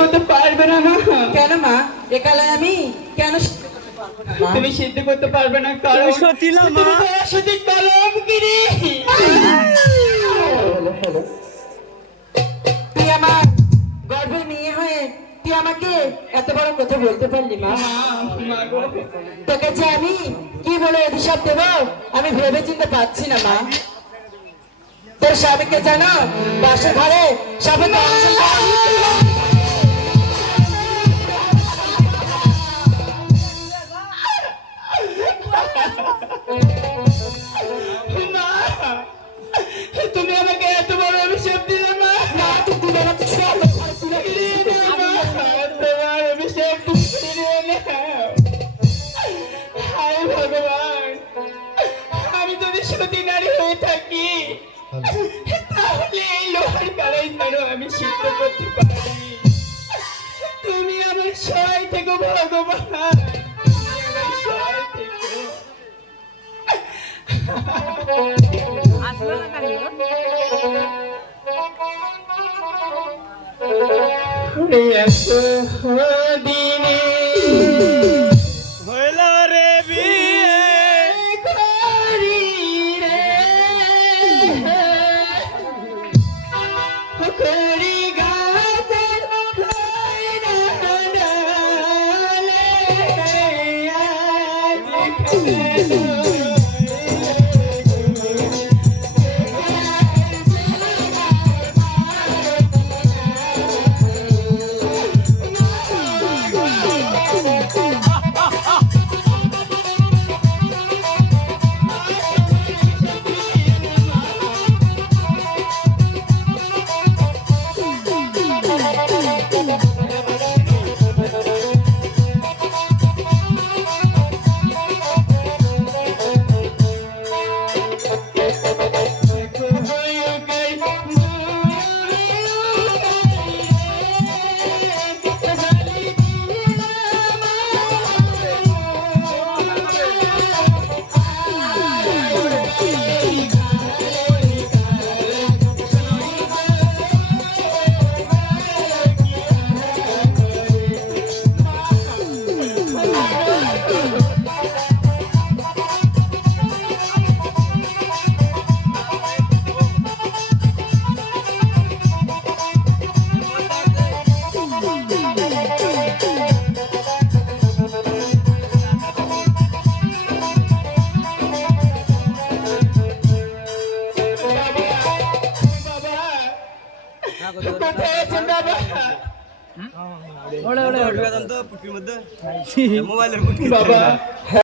করতে পারবে না মা। কেন মা? একালে আমি কেন সিদ্ধ করতে পারব না, মা? তুমি সিদ্ধ করতে পারবে না কারণ সতী না, মা। সতী কলম গিরি তুই আমার গর্ভে মেয়ে হয়ে তুই আমাকে এত বড় কথা বলতে পারলি মা। তোকে যে আমি কি বলে অভিশাপ দেবো আমি ভেবে চিনতে পারছি না মা। তোর স্বামীকে জানো বাসা ঘরে সবে যদি নারী হয়ে থাকি। তাহলে এই লোহার কালাই যেন আমি সিদ্ধ করতে পারি? তুমি আমার সহায় থেকে ভগবান। তুমি আমার Thank you. पृथ्वीमध्ये मोबाईल